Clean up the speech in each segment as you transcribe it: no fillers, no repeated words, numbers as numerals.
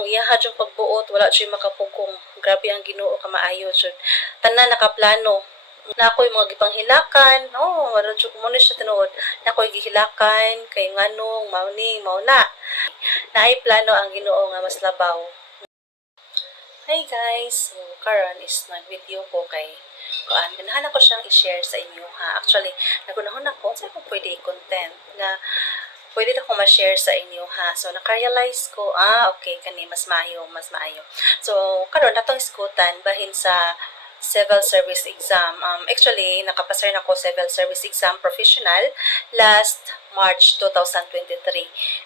kung iyahad yung pagbuot wala jud makapugong. Grabe ang Ginoo ka maayo jud. Tanan nakaplano. Na ako'y mga gipanghilakan, wala jud mo ni siya tinuod. Na ako'y gihilakan kay nganong mao na. Naay plano ang Ginoo nga mas labaw. Hi guys! So, karon is nag-video ko kay ganahan ako siyang i-share sa inyo ha. Actually, nagunahon ako sa akong pwede i-content nga pwede na akong ma-share sa inyo ha. So, naka-realize ko, okay, kani, mas maayo. So, karon natong isgutan bahin sa civil service exam. Actually, nakapasar na ko civil service exam professional last March 2023.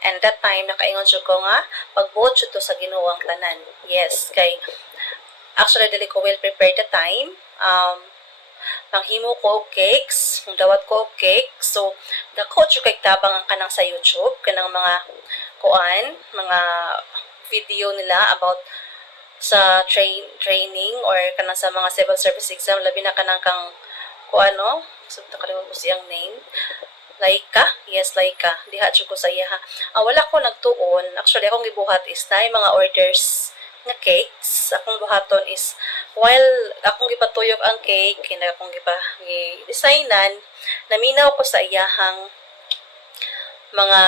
And that time, nakaingon siya ko nga, pag-vote siya to sa Ginoo ang tanan. Yes, kay, actually, dili ko well prepared the time. Panghimo ko og cakes, dawat ko og cake. So, dako jud kay tabang ang kanang sa YouTube, kanang mga mga video nila about sa training or kanang sa mga civil service exam, labi na kanang kang so nakalimutan ko siyang name. Laika? Yes, Laika. Diha jud ko sa iya ha. Wala ko nagtuon. Actually, akong gibuhat is na mga orders nga cakes. Akong buhaton is while akong gipatuyok ang cake, kina akong gi-designan, naminaw ko sa iyahang mga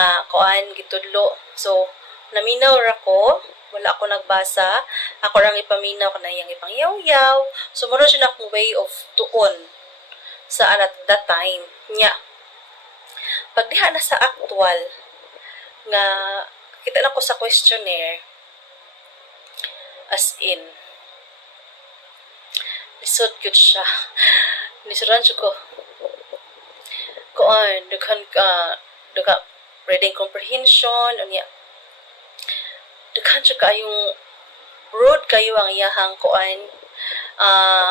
gitudlo. So, naminaw ra ko, wala ako nagbasa. Ako rang ipaminaw ko na iyang ipangyaw-yaw. So, muna siya akong way of tuon sa at that time. Nya, pag diha na sa actual, nga kita na ko sa questionnaire, as in, lisod yun siya. Lisudan siya ko. Dughan reading comprehension, dughan siya kayong broad kayo ang iyahang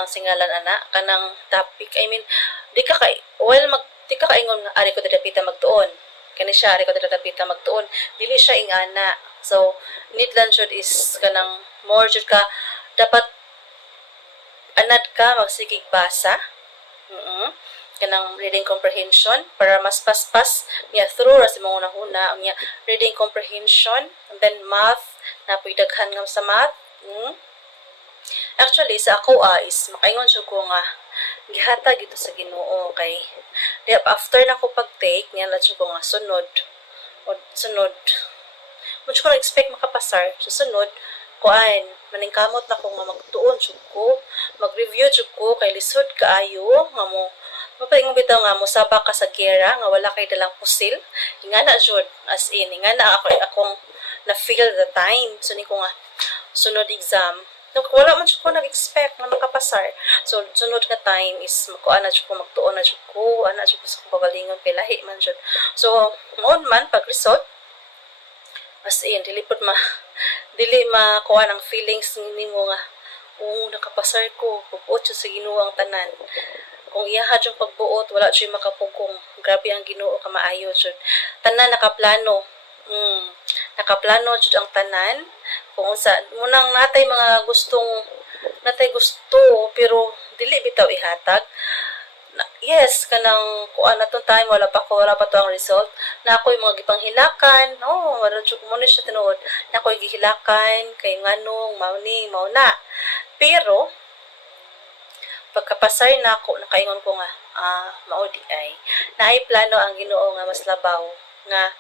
singalan ana, kanang topic. I mean, di ka kaingon nga, ari ko didapita magtuon. Kani siya, ari ko didapita magtuon. Dili siya ingana. So, need lang jud is kanang more jud ka, dapat anad ka, magsigig basa. Kanang reading comprehension, para mas paspas niya through ra si mga unahuna, niya reading comprehension, and then math, napidaghan nga sa math. Actually, sa ako is, makaingon siya ko nga, gihatag ito sa Ginoo kay after na ko pag-take niya lang ko nga sunod mo ko na-expect makapasar sunod maningkamot na ko nga magtuon jud ko mag-review jud ko kay lisod kaayo nga mo mapaingon bitaw nga mo saba ka sa gera nga wala kay dalang pusil ingana jud as in ingana akong na feel the time so ni ko nga sunod exam wala man siya ko nag-expect na makapasar. So, sunod nga time is magtuon na siya ko sa pagalingon, pilahi man siya. So, noon man, pag-result, as in, dili makuha ng feelings nimo nga, nakapasar ko, pagbuot siya sa Ginoo ang tanan. Kung iyahad yung pagbuot, wala siya makapugong. Grabe ang Ginoo ka maayo siya. Tanan nakaplano. Nakaplano jud ang tanan kung sa munang natay gusto pero dili bitaw ihatag yes kanang natong time wala pa to ang result na ako'y mga gipanghilakan wala jud mo ni siya tinuod na ako'y gihilakan kay nganong mao na pero pagkapasar na ako nakaingon ko nga mao di ay naay plano ang Ginoo nga mas labaw nga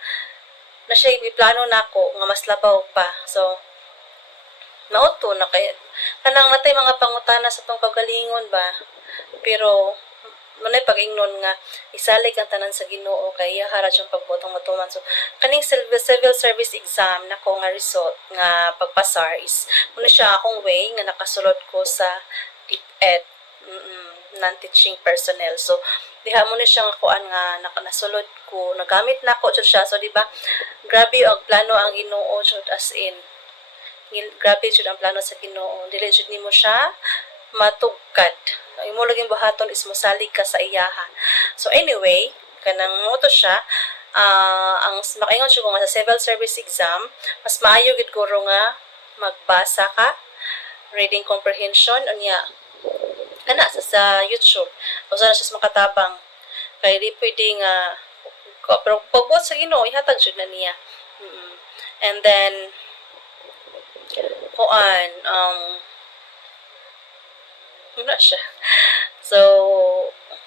na siya iplano na ako nga mas labaw pa. So, nauto na kay kanang natay mga pangutana sa tong kagalingon ba. Pero manay pag-ingnon nga isalig ang tanan sa Ginoo kay hara siyang pagbotong matuman. So, kaning civil service exam na ko nga result nga pagpasar is muna siya akong way nga nakasulod ko sa DepEd non-teaching personnel. So, diha mo ni siyang nga nasulod ko, nagamit na ko jud siya. So, di ba, grabe ang plano ang Ginoo jud as in. Grabe jud ang plano sa Ginoo. Dili jud nimo siya matugkad. Imo laging buhaton is mosalig ka sa iyaha. So, anyway, kanang mo to siya, ang makaingon siya nga sa civil service exam, mas maayo gid guro nga magbasa ka, reading comprehension, unya kana sa YouTube. Usa na siya makatabang. Kaya di pwede nga pero pagbuot sa Ginoo ihatag jud na niya. And then kuan muna siya. So,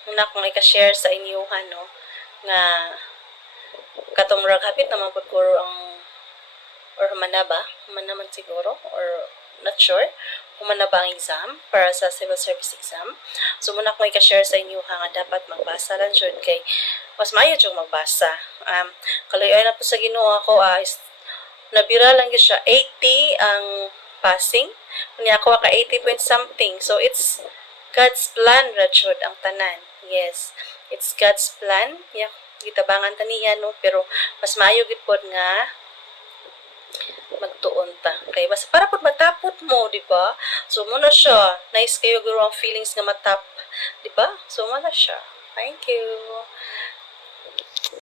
muna akong i-share sa inyo no nga katong murag hapit naman pud ko ang or humana ba? Humana man siguro or not sure. Humana ba ang exam para sa civil service exam. So, muna akong i-share sa inyo nga dapat magbasa lang jud kay mas maayo jud magbasa. Kaluoy na po sa Ginoo ako is nabira lang gyud siya 80 ang passing. Kunya ako ka 80 point something. So, it's God's plan ra jud ang tanan. Yes, it's God's plan. Yeah, gitabangan ta niya no, pero mas maayo gid pod nga magtuon ta. Kay basta para pod matapot mo, di ba? So mo na siya. Nice kayo guro ang feelings nga matap, di ba? So mo na siya. Thank you.